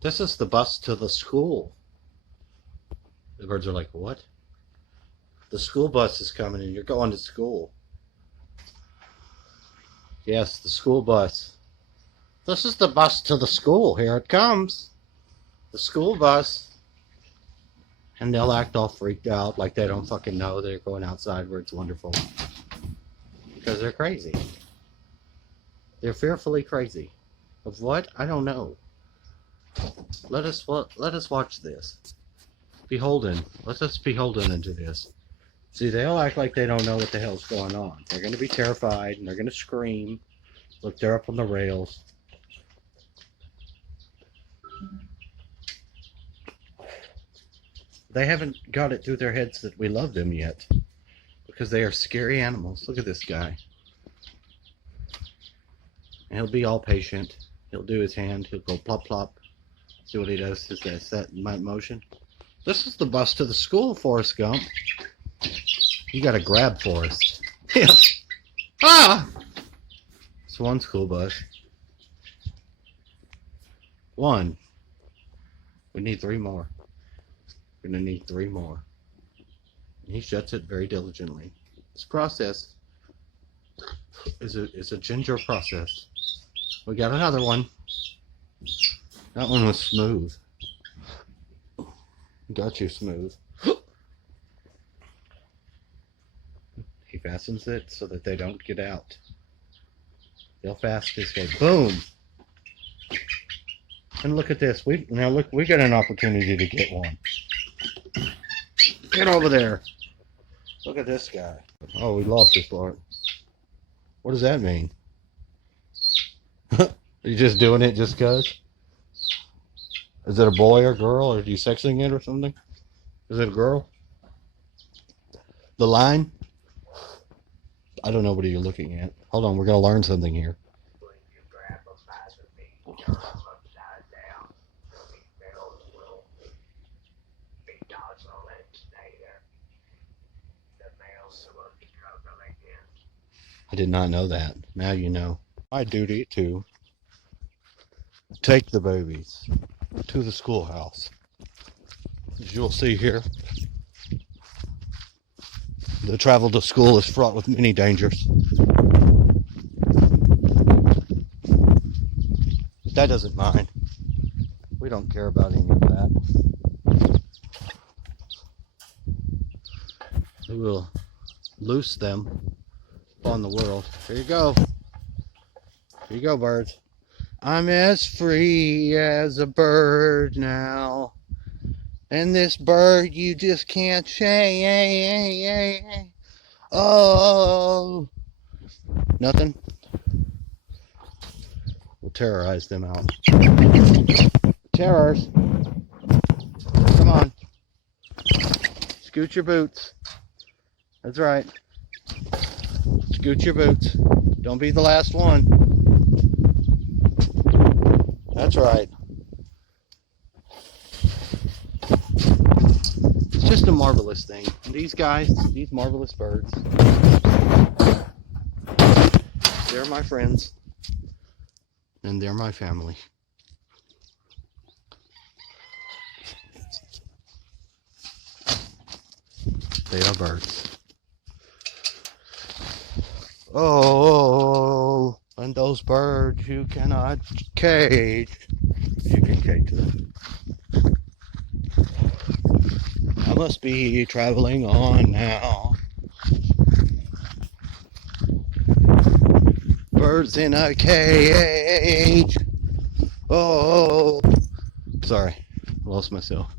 This is the bus to the school. The birds are like, what? The school bus is coming and you're going to school. Yes, the school bus. This is the bus to the school. Here it comes. The school bus. And they'll act all freaked out like they don't fucking know they're going outside where it's wonderful. Because they're crazy. They're fearfully crazy. Of what? I don't know. Let us watch this. Beholden. Let us beholden into this. See, they'll act like they don't know what the hell's going on. They're going to be terrified and they're going to scream. Look, they're up on the rails. They haven't got it through their heads that we love them yet. Because they are scary animals. Look at this guy. And he'll be all patient. He'll do his hand. He'll go plop plop. See what he does? Is that set in motion? This is the bus to the school, Forrest Gump. You gotta grab Forrest. Yes. Ah! It's one school bus. One. We need 3 more. We're gonna need 3 more. And he shuts it very diligently. This process is a ginger process. We got another one. That one was smooth. Got you smooth. He fastens it so that they don't get out. They'll fast his way. Boom! And look at this. We got an opportunity to get one. Get over there. Look at this guy. Oh, we lost this part. What does that mean? Are you just doing it just cause? Is it a boy or girl? Or are you sexing it or something? Is it a girl? The line? I don't know what you're looking at. Hold on, we're going to learn something here. When you grab them by the feet, turn them upside down. The males will be docile and stay there. The males will be struggling in. I did not know that. Now you know. My duty to take the babies to the schoolhouse. As you'll see here, the travel to school is fraught with many dangers. That doesn't mind. We don't care about any of that. We will loose them upon the world. Here you go. Here you go, birds. I'm as free as a bird now. And this bird you just can't shake. Oh. Nothing? We'll terrorize them out. Terrors. Come on. Scoot your boots. That's right. Scoot your boots. Don't be the last one. That's right. It's just a marvelous thing. These guys, these marvelous birds, they're my friends. And they're my family. They are birds. Oh, and those birds you cannot cage. You can cage them. I must be traveling on now. Birds in a cage. Oh, sorry, lost myself.